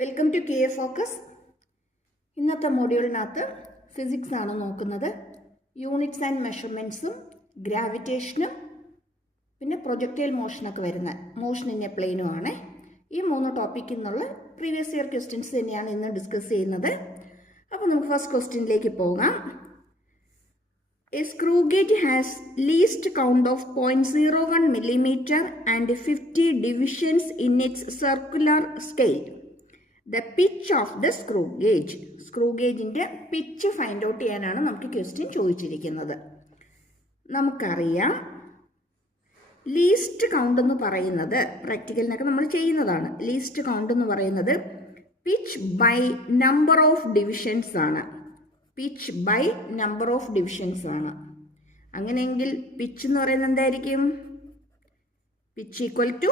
Welcome to K A focus. ഇന്നത്തെ മോഡ്യൂളിനകത്ത് physics ആണ് നോക്കുന്നത്. യൂണിറ്റ്സ് ആൻഡ് മെഷർമെൻറ്റ്സും ഗ്രാവിറ്റേഷനും പിന്നെ പ്രൊജക്റ്റൈൽ മോഷനൊക്കെ വരുന്ന മോഷൻ ഇൻ എ പ്ലെയിനുമാണ്. ഈ 3 ടോപ്പിക്കിൽ നിന്നുള്ള പ്രീവിയസ് ഇയർ ക്വസ്റ്റ്യൻസ് തന്നെയാണ് ഇന്ന് ഡിസ്കസ് ചെയ്യുന്നത്. അപ്പോൾ നമുക്ക് ഫസ്റ്റ് ക്വസ്റ്റ്യനിലേക്ക് പോകാം. A screw gauge has least count of 0.01 millimeter and 50 divisions in its circular scale. The pitch of the screw gauge. Screw gaugeന്റെ pitch find out ചെയ്യാനാണ് നമുക്ക് ക്വസ്റ്റ്യൻ ചോദിച്ചിരിക്കുന്നത്. നമുക്കറിയാം ലീസ്റ്റ് കൗണ്ട് എന്ന് പറയുന്നത് പ്രാക്ടിക്കലിനൊക്കെ നമ്മൾ ചെയ്യുന്നതാണ്. ലീസ്റ്റ് കൗണ്ട് എന്ന് പറയുന്നത് pitch by number of divisions ആണ്. Pitch by number of divisions ആണ്. അങ്ങനെയെങ്കിൽ പിച്ച് എന്ന് പറയുന്നത് എന്തായിരിക്കും? Pitch equal to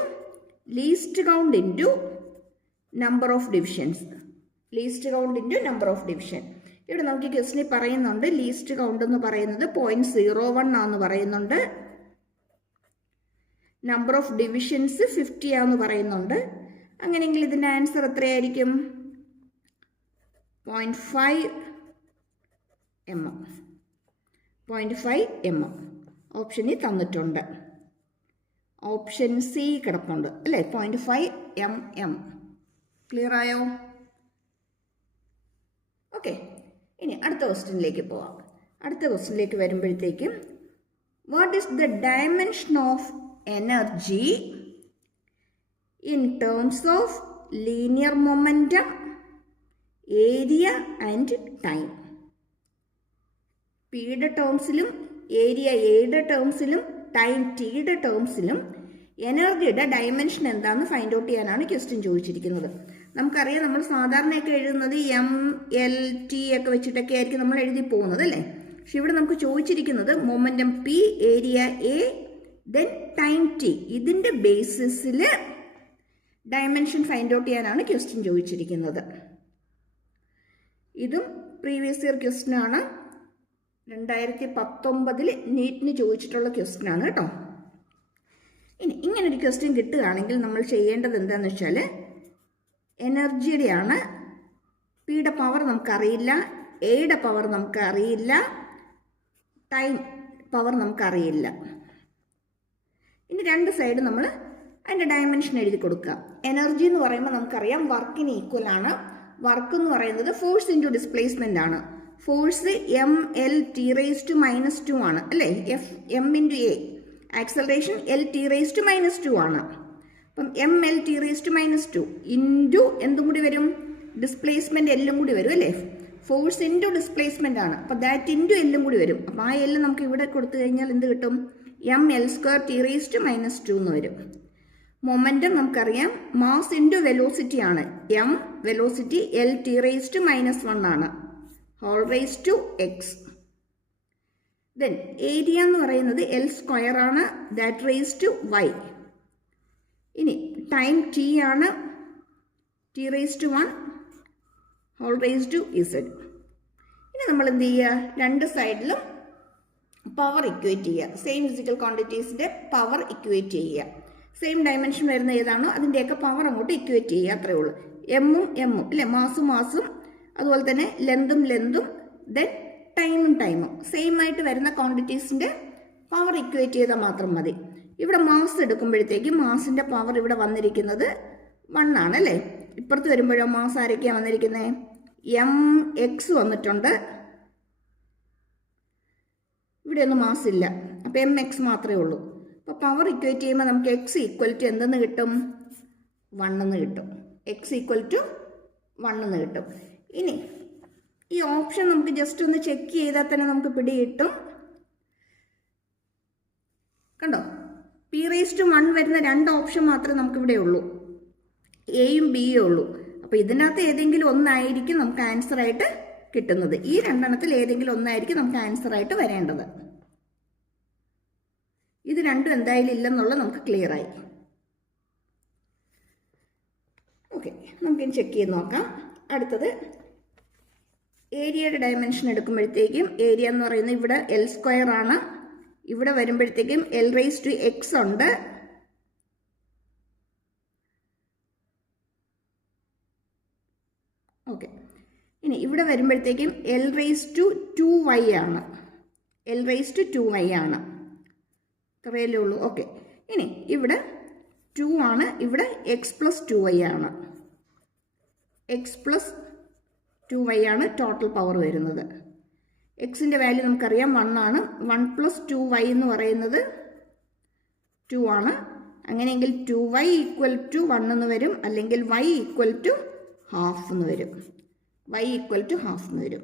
least count into number of divisions. Least count into number of division. ഇവിടെ നമുക്ക് ക്വസ്റ്റ്യനിൽ പറയുന്നുണ്ട് ലീസ്റ്റ് കൗണ്ട് എന്ന് പറയുന്നത് 0.01 ആണെന്ന് പറയുന്നുണ്ട്. നമ്പർ ഓഫ് ഡിവിഷൻസ് 50 ആണെന്ന് പറയുന്നുണ്ട്. അങ്ങനെയെങ്കിൽ ഇതിൻ്റെ ആൻസർ എത്രയായിരിക്കും? 0.5 mm. 0.5 mm ഓപ്ഷനിൽ തന്നിട്ടുണ്ട്. ഓപ്ഷൻ സി കിടപ്പുണ്ട് അല്ലേ? 0.5 mm. ക്ലിയർ ആയോ? ഓക്കെ, ഇനി അടുത്ത ക്വസ്റ്റ്യനിലേക്ക് പോവാം. അടുത്ത ക്വസ്റ്റ്യനിലേക്ക് വരുമ്പോഴത്തേക്കും what is the dimension of energy in terms of linear momentum, area and time? പിയുടെ ടേംസിലും ഏരിയ എയുടെ ടേംസിലും ടൈം ടിയുടെ ടേംസിലും എനർജിയുടെ ഡയമെൻഷൻ എന്താണെന്ന് ഫൈൻഡ് ഔട്ട് ചെയ്യാനാണ് ക്വസ്റ്റ്യൻ ചോദിച്ചിരിക്കുന്നത്. നമുക്കറിയാം നമ്മൾ സാധാരണയൊക്കെ എഴുതുന്നത് MLT ഒക്കെ വെച്ചിട്ടൊക്കെ ആയിരിക്കും നമ്മൾ എഴുതി പോകുന്നത് അല്ലേ? പക്ഷെ ഇവിടെ നമുക്ക് ചോദിച്ചിരിക്കുന്നത് momentum P, area A, then time T. ഇതിൻ്റെ ബേസിസിൽ ഡയമെൻഷൻ ഫൈൻഡ് ഔട്ട് ചെയ്യാനാണ് ക്വസ്റ്റ്യൻ ചോദിച്ചിരിക്കുന്നത്. ഇതും പ്രീവിയസ് ഇയർ ക്വസ്റ്റ്യൻ ആണ്. 2019 നീറ്റിന് ചോദിച്ചിട്ടുള്ള ക്വസ്റ്റ്യൻ ആണ് കേട്ടോ. ഇനി ഇങ്ങനൊരു ക്വസ്റ്റ്യൻ കിട്ടുകയാണെങ്കിൽ നമ്മൾ ചെയ്യേണ്ടത് എന്താണെന്ന് വെച്ചാൽ എനർജിയുടെയാണ്. പിയുടെ പവർ നമുക്കറിയില്ല, എയുടെ പവർ നമുക്കറിയില്ല, ടൈം പവർ നമുക്കറിയില്ല. ഇനി രണ്ട് സൈഡ് നമ്മൾ അതിൻ്റെ ഡയമെൻഷൻ എഴുതി കൊടുക്കുക. എനർജി എന്ന് പറയുമ്പോൾ നമുക്കറിയാം വർക്കിന് ഈക്വൽ ആണ്. വർക്ക് എന്ന് പറയുന്നത് ഫോഴ്സ് ഇൻറ്റു ഡിസ്പ്ലേസ്മെൻ്റ് ആണ്. ഫോഴ്സ് MLT⁻² ആണ് അല്ലേ? M into A. Acceleration LT⁻² ആണ്. അപ്പം MLT⁻² ഇൻറ്റു എന്തും കൂടി വരും? ഡിസ്പ്ലേസ്മെൻറ്റ് എല്ലും കൂടി വരും അല്ലേ? ഫോഴ്സ് ഇൻറ്റു ഡിസ്പ്ലേസ്മെൻ്റ് ആണ്. അപ്പോൾ ദാറ്റ് ഇൻറ്റു എല്ലും കൂടി വരും. അപ്പോൾ ആ എല്ല് നമുക്ക് ഇവിടെ കൊടുത്തു കഴിഞ്ഞാൽ എന്ത് കിട്ടും? ML²T⁻² എന്ന് വരും. മൊമെൻറ്റം നമുക്കറിയാം മാസ് ഇൻറ്റു വെലോസിറ്റി ആണ്. M വെലോസിറ്റി LT⁻1 ആണ്. Whole raise to X. Then area എന്ന് പറയുന്നത് L² ആണ്. That raise to Y. ഇനി ടൈം T ആണ്. T⁻1 whole raise to Z. ഇനി നമ്മൾ എന്ത് ചെയ്യുക? രണ്ട് സൈഡിലും പവർ ഇക്വേറ്റ് ചെയ്യുക. സെയിം ഫിസിക്കൽ ക്വാണ്ടിറ്റീസിൻ്റെ പവർ ഇക്വേറ്റ് ചെയ്യുക. സെയിം ഡയമെൻഷൻ വരുന്ന ഏതാണോ അതിൻ്റെയൊക്കെ പവർ അങ്ങോട്ട് ഇക്വേറ്റ് ചെയ്യുക. അത്രേ ഉള്ളൂ. എമ്മും അല്ലേ? മാസും അതുപോലെ തന്നെ ലെന്തും ദെൻ ടൈമും സെയിം ആയിട്ട് വരുന്ന ക്വാണ്ടിറ്റീസിൻ്റെ പവർ ഇക്വേറ്റ് ചെയ്താൽ മാത്രം മതി. ഇവിടെ മാസ് എടുക്കുമ്പോഴത്തേക്കും മാസിൻ്റെ പവർ ഇവിടെ വന്നിരിക്കുന്നത് 1 ആണ് അല്ലേ? ഇപ്പുറത്ത് വരുമ്പോഴോ മാസ് ആരൊക്കെയാണ് വന്നിരിക്കുന്നത്? mx വന്നിട്ടുണ്ട്. ഇവിടെ ഒന്നും മാസ് ഇല്ല. അപ്പോൾ mx മാത്രമേ ഉള്ളൂ. അപ്പോൾ പവർ ഇക്വേറ്റ് ചെയ്യുമ്പോൾ നമുക്ക് x ഈക്വൽ ടു എന്തെന്ന് കിട്ടും? 1 എന്ന് കിട്ടും. x ഈക്വൽ ടു 1 എന്ന് കിട്ടും. ഇനി ഈ ഓപ്ഷൻ നമുക്ക് ജസ്റ്റ് ഒന്ന് ചെക്ക് ചെയ്താൽ തന്നെ നമുക്ക് പിടികിട്ടും. കണ്ടോ? P⁻1 വരുന്ന 2 ഓപ്ഷൻ മാത്രമേ നമുക്കിവിടെ ഉള്ളൂ. എയും ബിയും ഉള്ളൂ. അപ്പോൾ ഇതിനകത്ത് ഏതെങ്കിലും ഒന്നായിരിക്കും നമുക്ക് ആൻസർ ആയിട്ട് കിട്ടുന്നത്. ഈ രണ്ടെണ്ണത്തിൽ ഏതെങ്കിലും ഒന്നായിരിക്കും നമുക്ക് ആൻസർ ആയിട്ട് വരേണ്ടത്. ഇത് രണ്ടും എന്തായാലും ഇല്ലെന്നുള്ളത് നമുക്ക് ക്ലിയർ ആയി. ഓക്കെ, നമുക്കിനി ചെക്ക് ചെയ്ത് നോക്കാം. അടുത്തത് ഏരിയയുടെ ഡയമെൻഷൻ എടുക്കുമ്പോഴത്തേക്കും ഏരിയ എന്ന് പറയുന്നത് ഇവിടെ L² ആണ്. ഇവിടെ വരുമ്പോഴത്തേക്കും L⁻x ഉണ്ട്. ഓക്കെ, ഇനി ഇവിടെ വരുമ്പോഴത്തേക്കും L⁻²y ആണ്. L⁻²y ആണ്. ഇത്രയല്ലേ ഉള്ളൂ. ഓക്കെ, ഇനി ഇവിടെ 2 ആണ്, ഇവിടെ x+2y ആണ്. x+2y ആണ് ടോട്ടൽ പവർ വരുന്നത്. എക്സിൻ്റെ വാല്യൂ നമുക്കറിയാം 1 ആണ്. 1+2y എന്ന് പറയുന്നത് 2 ആണ്. അങ്ങനെയെങ്കിൽ 2y = 1 എന്ന് വരും, അല്ലെങ്കിൽ y = ½ എന്ന് വരും. y = ½ എന്ന് വരും.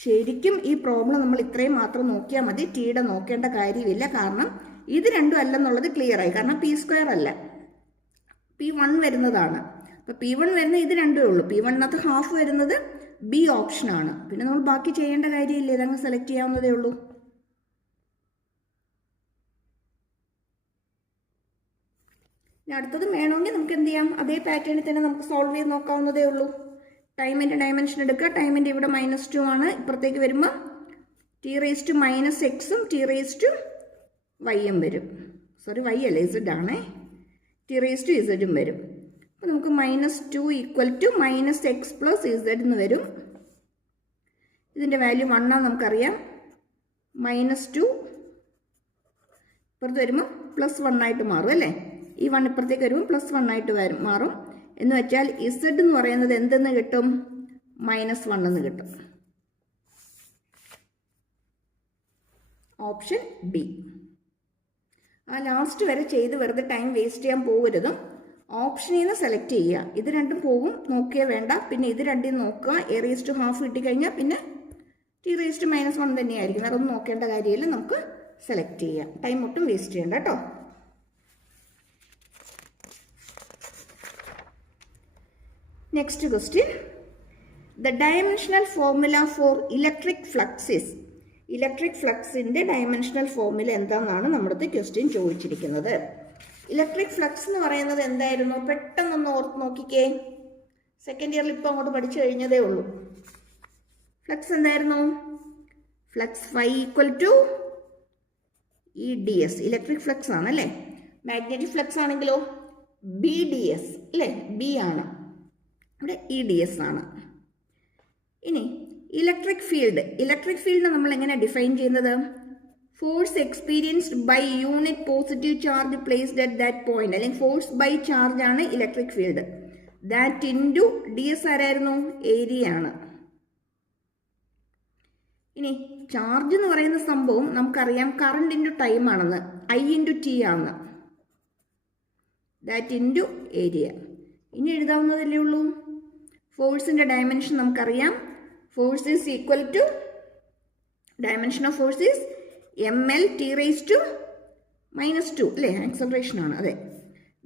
ശരിക്കും ഈ പ്രോബ്ലം നമ്മൾ ഇത്രയും മാത്രം നോക്കിയാൽ മതി, ടീയുടെ നോക്കേണ്ട കാര്യമില്ല. കാരണം ഇത് രണ്ടും അല്ലെന്നുള്ളത് ക്ലിയർ ആയി. കാരണം p² അല്ല, p1 വരുന്നതാണ്. അപ്പോൾ p1 വരുന്ന ഇത് രണ്ടേ ഉള്ളൂ. p1-നകത്ത് ഹാഫ് വരുന്നത് ബി ഓപ്ഷനാണ്. പിന്നെ നമ്മൾ ബാക്കി ചെയ്യേണ്ട കാര്യമില്ല, ഇതങ്ങ് സെലക്ട് ചെയ്യാവുന്നതേ ഉള്ളൂ. അടുത്തത് വേണമെങ്കിൽ നമുക്ക് എന്ത് ചെയ്യാം, അതേ പാറ്റേണിൽ തന്നെ നമുക്ക് സോൾവ് ചെയ്ത് നോക്കാവുന്നതേ ഉള്ളൂ. ടൈമിൻ്റെ ഡയമെൻഷൻ എടുക്കുക. ടൈമിൻ്റെ ഇവിടെ -2 ആണ്. ഇപ്പുറത്തേക്ക് വരുമ്പോൾ t⁻⁻x t⁻y വരും. സോറി, y അല്ല, z ആണേ. t⁻z വരും. അപ്പോൾ നമുക്ക് -2 = -x+z എന്ന് വരും. ഇതിൻ്റെ വാല്യൂ 1 ആണെന്ന് നമുക്കറിയാം. -2 ഇപ്പുറത്ത് വരുമ്പോൾ +1 ആയിട്ട് മാറും അല്ലേ. ഈ 1 ഇപ്പുറത്തേക്ക് വരുമ്പോൾ +1 ആയിട്ട് മാറും. എന്ന് വെച്ചാൽ z എന്ന് പറയുന്നത് എന്തെന്ന് കിട്ടും? -1 എന്ന് കിട്ടും. Option B. ആ ലാസ്റ്റ് വരെ ചെയ്ത് വെറുതെ ടൈം വേസ്റ്റ് ചെയ്യാൻ പോകരുതും. ഓപ്ഷനിൽ നിന്ന് സെലക്ട് ചെയ്യുക. ഇത് രണ്ടും പോകും, നോക്കിയേ വേണ്ട. പിന്നെ ഇത് രണ്ടും നോക്കുക. a⁻½ കിട്ടിക്കഴിഞ്ഞാൽ പിന്നെ t⁻−1 തന്നെയായിരിക്കും. വേറെ ഒന്നും നോക്കേണ്ട കാര്യമില്ല. നമുക്ക് സെലക്ട് ചെയ്യാം. ടൈം ഒട്ടും വേസ്റ്റ് ചെയ്യണ്ട കേട്ടോ. Next question. The dimensional formula for electric flux is. Electric ഫ്ലക്സിൻ്റെ ഡയമെൻഷണൽ ഫോർമുല എന്താണെന്നാണ് നമ്മുടെ ക്വസ്റ്റ്യൻ ചോദിച്ചിരിക്കുന്നത്. ഇലക്ട്രിക് ഫ്ലക്സ് എന്ന് പറയുന്നത് എന്തായിരുന്നു? പെട്ടെന്നൊന്ന് ഓർത്ത് നോക്കിക്കേ. സെക്കൻഡ് ഇയറിൽ ഇപ്പോൾ അങ്ങോട്ട് പഠിച്ചു കഴിഞ്ഞതേ ഉള്ളൂ. ഫ്ലക്സ് എന്തായിരുന്നു? Flux φ = EdS. ഇലക്ട്രിക് ഫ്ലക്സ് ആണ് അല്ലേ. മാഗ്നറ്റിക് ഫ്ലക്സ് ആണെങ്കിലോ BdS അല്ലേ, ബി ആണ്. ഇവിടെ EdS ആണ്. ഇനി ഇലക്ട്രിക് ഫീൽഡിനെ നമ്മൾ എങ്ങനെ ഡിഫൈൻ ചെയ്യുന്നത്? Force experienced by unit positive charge placed at that point, അല്ലെങ്കിൽ ഫോഴ്സ് ബൈ ചാർജ് ആണ് electric field. That into DS ആരായിരുന്നു? ഏരിയ ആണ്. ഇനി ചാർജ് എന്ന് പറയുന്ന സംഭവം നമുക്കറിയാം കറണ്ട് ഇൻറ്റു ടൈം ആണെന്ന്, I/T ആണ്. That into area. ഇനി എഴുതാവുന്നതല്ലേ ഉള്ളൂ. ഫോഴ്സിൻ്റെ ഡയമെൻഷൻ നമുക്കറിയാം. Force is equal to, dimension of force is ml t⁻⁻2 അല്ലേ, ആക്സലറേഷൻ ആണ്. അതെ.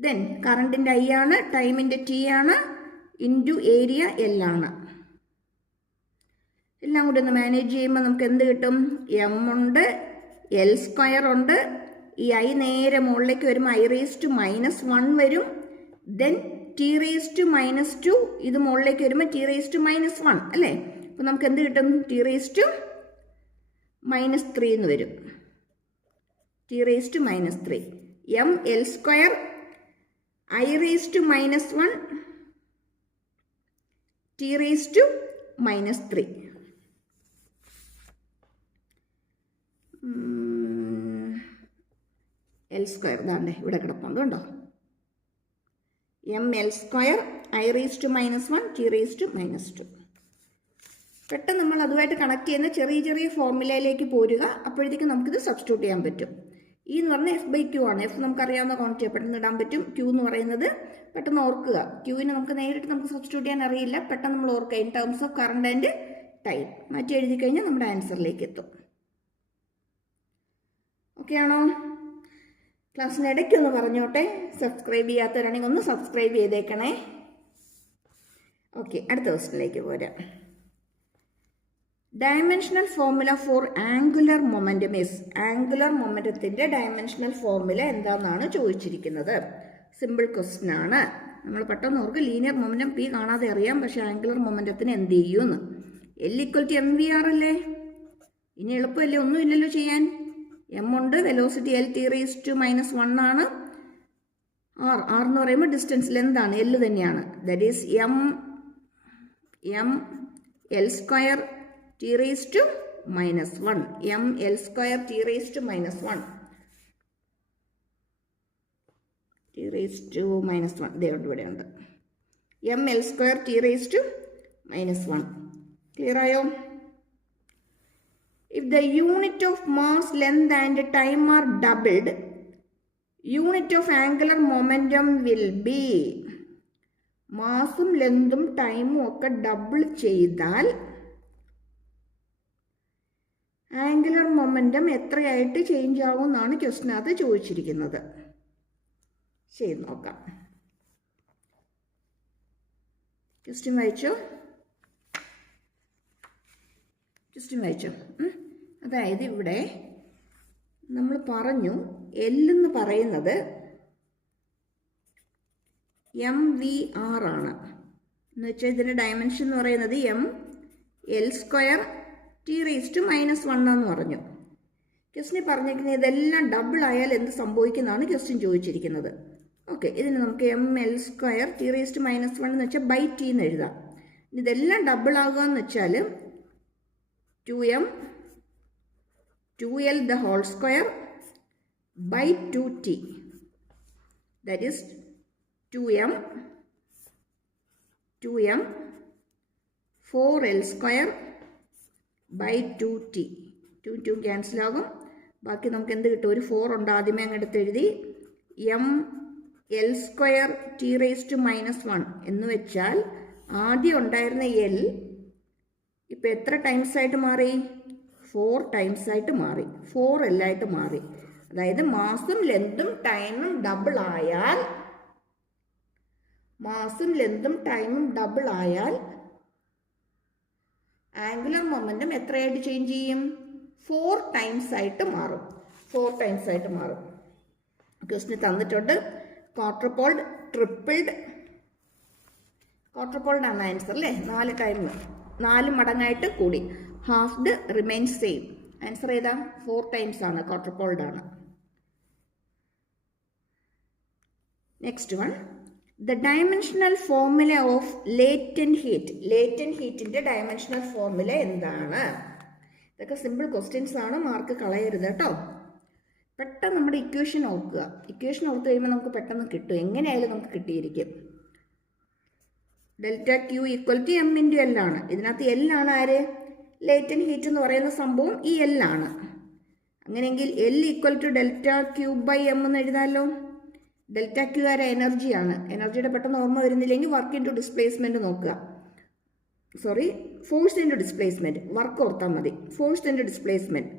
ദെൻ കറണ്ടിൻ്റെ I ആണ്, ടൈമിൻ്റെ T ആണ്, ഇൻറ്റു ഏരിയ L ആണ്. എല്ലാം കൂടി ഒന്ന് മാനേജ് ചെയ്യുമ്പോൾ നമുക്ക് എന്ത് കിട്ടും? m ഉണ്ട്, L² ഉണ്ട്. ഈ I നേരെ മുകളിലേക്ക് വരുമ്പോൾ I⁻⁻1 വരും. ദെൻ t⁻⁻2 ഇത് മുകളിലേക്ക് വരുമ്പോൾ t⁻⁻1 അല്ലേ. അപ്പോൾ നമുക്ക് എന്ത് കിട്ടും? t⁻⁻3 എന്ന് വരും. t⁻⁻3 m L² I⁻⁻1 t⁻⁻3. L² ഇതാണ്ടേ ഇവിടെ കിടപ്പുണ്ട് കണ്ടോ. m L² I⁻⁻1 t⁻⁻2. പെട്ടെന്ന് നമ്മൾ അതുമായിട്ട് കണക്ട് ചെയ്യുന്ന ചെറിയ ചെറിയ ഫോർമുലയിലേക്ക് പോരുക. അപ്പോഴത്തേക്കും നമുക്കിത് സബ്സ്റ്റിറ്റ്യൂട്ട് ചെയ്യാൻ പറ്റും. E എന്ന് പറഞ്ഞാൽ F/Q ആണ്. F നമുക്കറിയാവുന്ന ക്വാണ്ടിറ്റി, പെട്ടെന്ന് ഇടാൻ പറ്റും. Q എന്ന് പറയുന്നത് പെട്ടെന്ന് ഓർക്കുക. Qനെ നമുക്ക് നേരിട്ട് നമുക്ക് സബ്സ്റ്റിറ്റ്യൂട്ട് ചെയ്യാൻ അറിയില്ല. പെട്ടെന്ന് നമ്മൾ ഓർക്കുക. In terms of current and time മാറ്റി എഴുതി കഴിഞ്ഞാൽ നമ്മുടെ ആൻസറിലേക്ക് എത്തും. ഓക്കെ ആണോ? ക്ലാസ്സിന് ഇടയ്ക്കൊന്ന് പറഞ്ഞോട്ടെ, സബ്സ്ക്രൈബ് ചെയ്യാത്തവരാണെങ്കിൽ ഒന്ന് സബ്സ്ക്രൈബ് ചെയ്തേക്കണേ. ഓക്കെ, അടുത്ത ക്വസ്റ്റ്യനിലേക്ക് പോരാം. Dimensional formula for angular momentum is. Angular മൊമെൻറ്റത്തിൻ്റെ ഡയമെൻഷണൽ ഫോർമുല എന്താണെന്നാണ് ചോദിച്ചിരിക്കുന്നത്. സിമ്പിൾ ക്വസ്റ്റ്യൻ ആണ്. നമ്മൾ പെട്ടെന്ന് ഓർക്ക് ലീനിയർ മൊമെൻറ്റം P കാണാതെ അറിയാം, പക്ഷേ ആംഗുലർ മൊമെൻറ്റത്തിന് എന്ത് ചെയ്യുമെന്ന്. L = mvr അല്ലേ. ഇനി എളുപ്പമല്ലേ, ഒന്നുമില്ലല്ലോ ചെയ്യാൻ. m ഉണ്ട്, വെലോസിറ്റി L t⁻⁻1 ആണ്. ആർ എന്ന് പറയുമ്പോൾ ഡിസ്റ്റൻസ് ലെന്താണ്, എൽ തന്നെയാണ്. That is M L square T raise to minus 1. M L square T raise to minus 1. T raise to minus 1 ഇവിടെ ഉണ്ട്. M L square T raise to minus 1. Clear ആയോ? If the unit of mass, length and time are doubled, unit of angular momentum will be. മാസും ലെങ്തും ടൈമും ഒക്കെ double ചെയ്താൽ angular momentum എത്രയായിട്ട് change ആവും എന്നാണ് ക്വസ്റ്റിനകത്ത് ചോദിച്ചിരിക്കുന്നത്. ചെയ്ത് നോക്കാം. ക്വസ്റ്റ്യൻ വായിച്ചോ? അതായത് ഇവിടെ നമ്മൾ പറഞ്ഞു എൽ എന്ന് പറയുന്നത് എം വി ആർ ആണ്. എന്ന് വെച്ചാൽ ഇതിൻ്റെ ഡയമെൻഷൻ എന്ന് പറയുന്നത് M L square T raise to minus 1 എന്ന് പറഞ്ഞു. ക്വസ്റ്റിനെ പറഞ്ഞിരിക്കുന്നത് ഇതെല്ലാം ഡബിൾ ആയാൽ എന്ത് സംഭവിക്കുന്നതാണ് ക്വസ്റ്റ്യൻ ചോദിച്ചിരിക്കുന്നത്. ഓക്കെ, ഇതിന് നമുക്ക് M L square T raise to minus 1 എന്ന് വെച്ചാൽ ബൈ ടി എന്ന് എഴുതാം. ഇതെല്ലാം ഡബിൾ ആകുക എന്ന് വെച്ചാൽ 2m 2l the whole square by 2t, that is 2m 4l square by 2t. 2 cancel ആകും. ബാക്കി നമുക്ക് എന്ത് കിട്ടും? ഒരു 4 ഉണ്ട്. ആദ്യമേ അങ്ങോട്ട് എഴുതി M L square T raise to minus 1 എന്ന് വെച്ചാൽ ആദ്യം ഉണ്ടായിരുന്ന എൽ ഇപ്പം എത്ര ടൈംസ് ആയിട്ട് മാറി? 4 ടൈംസ് ആയിട്ട് മാറി. 4L ആയിട്ട് മാറി. അതായത് മാസും ലെങ്തും ടൈമും ഡബിൾ ആയാൽ ആംഗുലർ മൊമെന്റം എത്രയായിട്ട് ചേഞ്ച് ചെയ്യും? 4 ടൈംസ് ആയിട്ട് മാറും. ക്വസ്റ്റിന് തന്നിട്ടുണ്ട് ക്വാഡ്രപ്പിൾഡ്, ട്രിപ്പിൾഡ്. ക്വാഡ്രപ്പിൾഡ് ആണ് ആൻസർ അല്ലേ? 4 മടങ്ങായിട്ട് കൂടി. Halved remains same. ആൻസർ ഏതാ? 4 ടൈംസ് ആണ്, ക്വാഡ്രപ്പിൾഡ് ആണ്. Next one, the dimensional formula of latent heat. Latent ഹീറ്റിന്റെ ഡയമെൻഷണൽ ഫോർമുല എന്താണ്? ഇതൊക്കെ സിമ്പിൾ ക്വസ്റ്റ്യൻസ് ആണ്, മാർക്ക് കളയരുത് കേട്ടോ. പെട്ടെന്ന് നമ്മുടെ ഇക്വേഷൻ ഓർക്കുക. ഇക്വേഷൻ ഓർത്ത് കഴിയുമ്പോൾ നമുക്ക് പെട്ടെന്ന് കിട്ടും. എങ്ങനെയായാലും നമുക്ക് കിട്ടിയിരിക്കും. Delta Q equal to M into L ആണ്. ഇതിനകത്ത് എൽ ആണ് ആര്? ലേറ്റന്റ് ഹീറ്റ് എന്ന് പറയുന്ന സംഭവം ഈ എൽ ആണ്. അങ്ങനെയെങ്കിൽ L equal to delta Q by M എന്ന് എഴുതാമല്ലോ. ഡെൽറ്റ ക്യൂ ആര? എനർജിയാണ്. എനർജിയുടെ പെട്ടെന്ന് ഓർമ്മ വരുന്നില്ലെങ്കിൽ വർക്ക് ഇൻറ്റു ഡിസ്പ്ലേസ്മെൻറ്റ് നോക്കുക. Force into displacement. വർക്ക് ഓർത്താൽ മതി. Force into displacement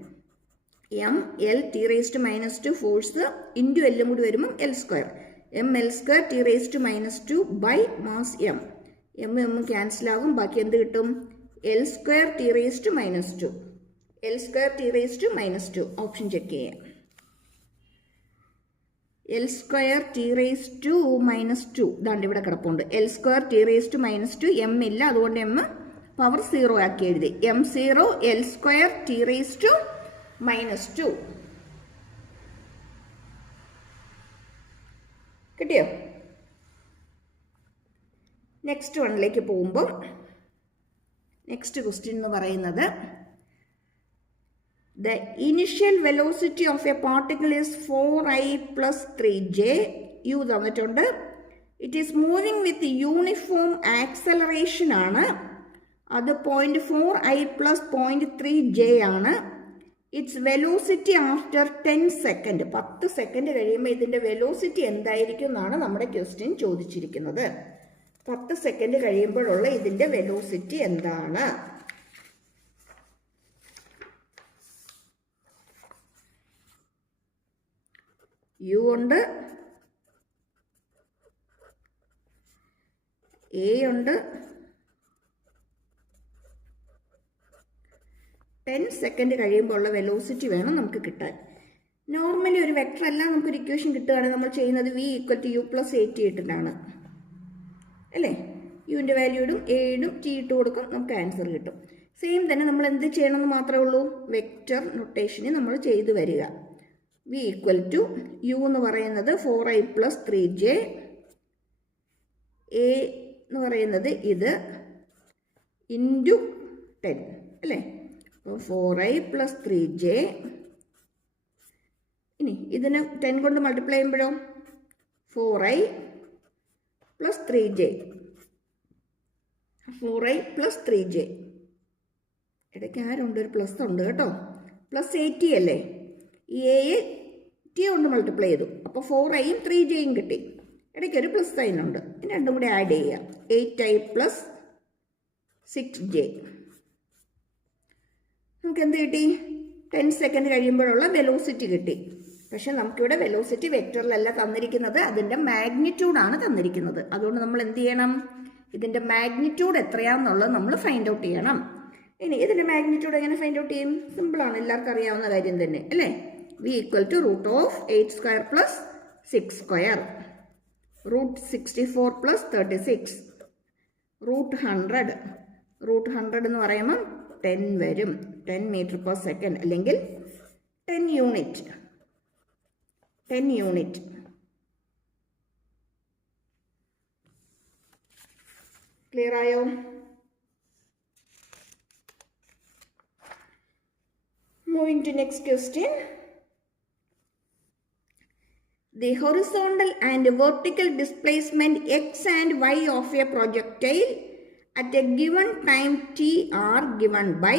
M L T raise to minus 2 force into എല്ലും കൂടി വരുമ്പം L square. M L square T raise to minus 2 by mass M. M cancel ആകും. ബാക്കി എന്ത് കിട്ടും? L square T raise to minus 2. L square T raise to minus 2. Option check ചെയ്യാം. L square T raise to minus 2 ഇതാണ്ട് ഇവിടെ കിടപ്പുണ്ട്. L square T raise to minus 2. M ഇല്ല, അതുകൊണ്ട് എം പവർ 0 ആക്കി എഴുതി. M 0 L square T raise to minus 2. കിട്ടിയോ? Next വണ്ണിലേക്ക് പോകുമ്പോൾ നെക്സ്റ്റ് ക്വസ്റ്റ്യൻ എന്ന് പറയുന്നത് the initial velocity of a particle is 4i + 3j. U തന്നിട്ടുണ്ട്. It is moving with uniform acceleration ആണ്. അത് 0.4i + 0.3j ആണ്. It's velocity after 10 second. 10 second കഴിയുമ്പോൾ ഇതിൻ്റെ വെലോസിറ്റി എന്തായിരിക്കും എന്നാണ് നമ്മുടെ ക്വസ്റ്റ്യൻ ചോദിച്ചിരിക്കുന്നത്. 10 സെക്കൻഡ് കഴിയുമ്പോഴുള്ള ഇതിൻ്റെ വെലോസിറ്റി എന്താണ്? യു ഉണ്ട്, എ ഉണ്ട്. 10 സെക്കൻഡ് കഴിയുമ്പോൾ ഉള്ള വെലോസിറ്റി വേണം നമുക്ക് കിട്ടാൻ. നോർമലി ഒരു വെക്ടർ എല്ലാം നമുക്കൊരു ഇക്വേഷൻ കിട്ടുകയാണെങ്കിൽ നമ്മൾ ചെയ്യുന്നത് v = u + at ഇട്ടിട്ടാണ് അല്ലേ? യുവിൻ്റെ വാല്യൂ ഇടും, എ ഇടും, ടി ഇട്ട് കൊടുക്കും, നമുക്ക് ആൻസർ കിട്ടും. സെയിം തന്നെ നമ്മൾ എന്ത് ചെയ്യണമെന്ന് മാത്രമേ ഉള്ളൂ? വെക്റ്റർ നൊട്ടേഷന് നമ്മൾ ചെയ്തു വരിക. വി ഈക്വൽ ടു യു എന്ന് പറയുന്നത് 4i + 3j, എ എന്ന് പറയുന്നത് ഇത് ഇൻറ്റു 10 അല്ലേ. അപ്പോൾ 4i + 3j, ഇനി ഇതിന് 10 കൊണ്ട് മൾട്ടിപ്ലൈ ചെയ്യുമ്പോഴോ 4i + 3j, 4i + 3j, ഇടയ്ക്ക് ആരുണ്ട്, ഒരു പ്ലസ് ഉണ്ട് കേട്ടോ, +80 അല്ലേ. ഈ എയെ ടി കൊണ്ട് മൾട്ടിപ്ലൈ ചെയ്തു, അപ്പോൾ 4iയും 3jയും കിട്ടി. ഇടയ്ക്ക് ഒരു പ്ലസ് സൈൻ ഉണ്ട്, ഇത് രണ്ടും കൂടി ആഡ് ചെയ്യുക. 8i + 6j. നമുക്ക് എന്ത് കിട്ടി? 10 സെക്കൻഡ് കഴിയുമ്പോഴുള്ള വെലോസിറ്റി കിട്ടി. പക്ഷെ നമുക്കിവിടെ വെലോസിറ്റി വെക്ടറിലല്ല തന്നിരിക്കുന്നത്, അതിൻ്റെ മാഗ്നിറ്റ്യൂഡാണ് തന്നിരിക്കുന്നത്. അതുകൊണ്ട് നമ്മൾ എന്ത് ചെയ്യണം? ഇതിൻ്റെ മാഗ്നിറ്റ്യൂഡ് എത്രയാണെന്നുള്ളത് നമ്മൾ ഫൈൻഡ് ഔട്ട് ചെയ്യണം. ഇനി ഇതിൻ്റെ മാഗ്നിറ്റ്യൂഡ് എങ്ങനെ ഫൈൻഡ് ഔട്ട് ചെയ്യും? സിമ്പിളാണ്, എല്ലാവർക്കും അറിയാവുന്ന കാര്യം തന്നെ അല്ലേ. V equal to √8² + 6², √64 + 36, √100. √100 എന്ന് പറയുമ്പം 10 വരും, 10 m/s അല്ലെങ്കിൽ 10 യൂണിറ്റ്. ക്ലിയർ ആയോ? Moving to next question. The horizontal and vertical displacement x and y of a projectile at a given time t are given by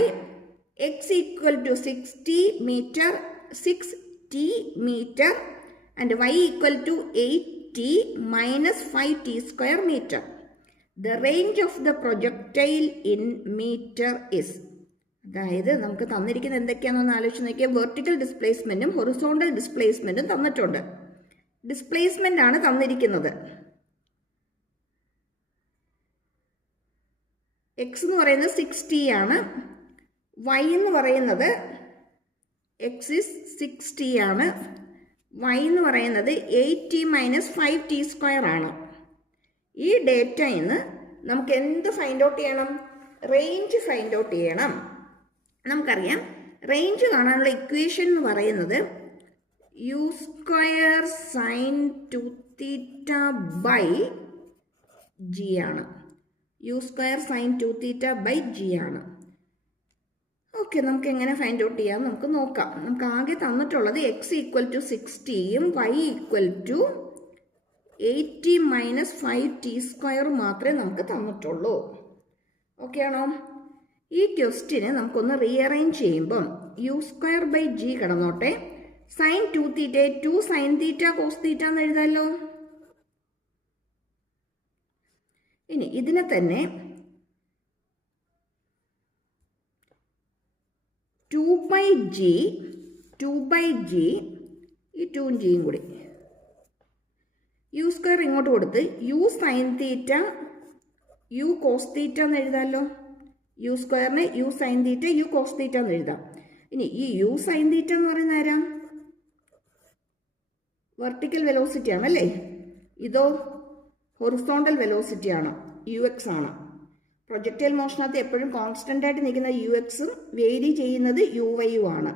x equal to 6t meter and y equal to 8t minus 5t square meter. The range of the projectile in meter is. അതായത് നമുക്ക് തന്നിരിക്കുന്നത് എന്തൊക്കെയാണെന്ന് ആലോചിച്ച് നോക്കിയാൽ vertical ഡിസ്പ്ലേസ്മെൻറ്റും horizontal ഡിസ്പ്ലേസ്മെൻറ്റും തന്നിട്ടുണ്ട്. Displacement ആണ് തന്നിരിക്കുന്നത്. X എന്ന് പറയുന്നത് 6t ആണ്, വൈ എന്ന് പറയുന്നത് എക്സ് ഇസ് 6t ആണ്, വൈ എന്ന് പറയുന്നത് 8t - 5t² ആണ്. ഈ ഡേറ്റയിൽ നിന്ന് നമുക്ക് എന്ത് ഫൈൻഡ് ഔട്ട് ചെയ്യണം? റേഞ്ച് ഫൈൻഡ് ഔട്ട് ചെയ്യണം. നമുക്കറിയാം റേഞ്ച് കാണാനുള്ള ഇക്വേഷൻ എന്ന് പറയുന്നത് u² sin 2θ/g ആണ്. u² sin 2θ/g ആണ്. ഓക്കെ, നമുക്ക് എങ്ങനെ ഫൈൻഡ് ഔട്ട് ചെയ്യാം നമുക്ക് നോക്കാം. നമുക്ക് ആകെ തന്നിട്ടുള്ളത് x ഈക്വൽ ടു 6tയും y equal to 8t - 5t² മാത്രമേ നമുക്ക് തന്നിട്ടുള്ളൂ. ഓക്കെ ആണോ? ഈ ക്വസ്റ്റിന് നമുക്കൊന്ന് റീഅറേഞ്ച് ചെയ്യുമ്പം u²/g കിടന്നോട്ടെ, sin 2θ 2 sin θ cos θ എന്ന് എഴുതാമല്ലോ. ഇനി ഇതിനെ തന്നെ 2/g ഈ 2ഉം ജിയും കൂടി u² ഇങ്ങോട്ട് കൊടുത്ത് u sin θ u cos θ എന്ന് എഴുതാമല്ലോ. u²നെ u sin θ u cos θ എന്ന് എഴുതാം. ഇനി ഈ u sin θ എന്ന് പറയുന്ന ആരാ? വെർട്ടിക്കൽ വെലോസിറ്റി ആണല്ലേ. ഇതോ ഹൊറിസോണ്ടൽ വെലോസിറ്റി ആണ്, ux ആണ്. പ്രൊജക്റ്റൈൽ മോഷനകത്ത് എപ്പോഴും കോൺസ്റ്റൻ്റ് ആയിട്ട് നിൽക്കുന്ന ux-ഉം വേരി ചെയ്യുന്നത് uy-യും ആണ്.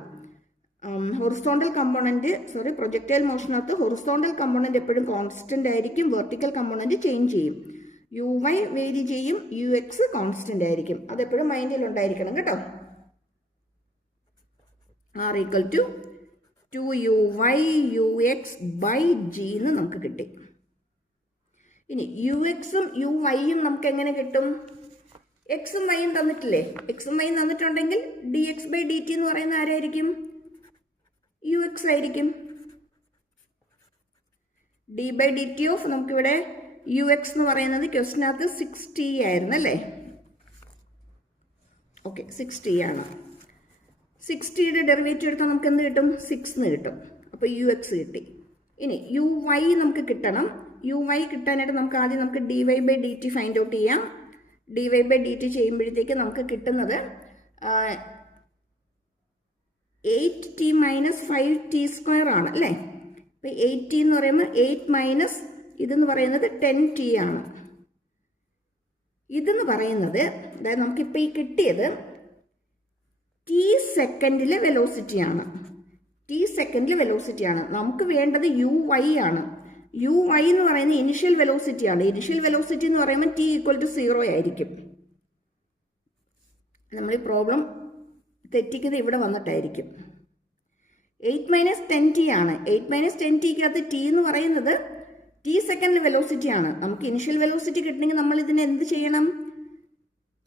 പ്രൊജക്റ്റൈൽ മോഷനകത്ത് ഹൊറിസോണ്ടൽ കമ്പോണൻറ്റ് എപ്പോഴും കോൺസ്റ്റൻ്റ് ആയിരിക്കും, വെർട്ടിക്കൽ കമ്പോണൻറ്റ് ചേഞ്ച് ചെയ്യും. uy വേരി ചെയ്യും, ux കോൺസ്റ്റൻ്റ് ആയിരിക്കും. അതെപ്പോഴും മൈൻഡിൽ ഉണ്ടായിരിക്കണം കേട്ടോ. r equal to 2uy ux/g എന്ന് നമുക്ക് കിട്ടി. ഇനി ux-ഉം uy-യും നമുക്ക് എങ്ങനെ കിട്ടും? എക്സും വൈയും തന്നിട്ടില്ലേ? എക്സും വൈയും തന്നിട്ടുണ്ടെങ്കിൽ dx/dt എന്ന് പറയുന്നത് ആരായിരിക്കും? ux ആയിരിക്കും. d/dt ഓഫ് നമുക്കിവിടെ ux എന്ന് പറയുന്നത് ക്വസ്റ്റിനകത്ത് 6t ആയിരുന്നു അല്ലേ. ഓക്കെ, 6t ആണ്. 6tയുടെ ഡെറിവേറ്റീവ് എടുത്താൽ നമുക്ക് എന്ത് കിട്ടും? 6 എന്ന് കിട്ടും. അപ്പോൾ ux കിട്ടി. ഇനി uy നമുക്ക് കിട്ടണം. uy കിട്ടാനായിട്ട് നമുക്ക് ആദ്യം dy/dt ഫൈൻഡ് ഔട്ട് ചെയ്യാം. dy/dt ചെയ്യുമ്പോഴത്തേക്ക് നമുക്ക് കിട്ടുന്നത് 8t - 5t² ആണ് അല്ലേ. അപ്പോൾ 8t എന്ന് പറയുമ്പോൾ 8 മൈനസ് ഇതെന്ന് പറയുന്നത് 10t ആണ്. ഇതെന്ന് പറയുന്നത് അതായത് നമുക്കിപ്പോൾ ഈ കിട്ടിയത് t സെക്കൻഡിലെ വെലോസിറ്റിയാണ്. ടി സെക്കൻഡിൽ വെലോസിറ്റിയാണ്. നമുക്ക് വേണ്ടത് യു വൈ ആണ്. യു വൈ എന്ന് പറയുന്നത് ഇനിഷ്യൽ വെലോസിറ്റിയാണ്. ഇനിഷ്യൽ വെലോസിറ്റി എന്ന് പറയുമ്പോൾ ടി ഈക്വൽ ടു 0 ആയിരിക്കും. നമ്മൾ ഈ പ്രോബ്ലം തെറ്റിക്കുന്നത് ഇവിടെ വന്നിട്ടായിരിക്കും. 8 - 10t ആണ്. 8 - 10tക്കകത്ത് ടി എന്ന് പറയുന്നത് ടി സെക്കൻഡ് വെലോസിറ്റി ആണ്. നമുക്ക് ഇനിഷ്യൽ വെലോസിറ്റി കിട്ടണമെങ്കിൽ നമ്മൾ ഇതിന് എന്ത് ചെയ്യണം?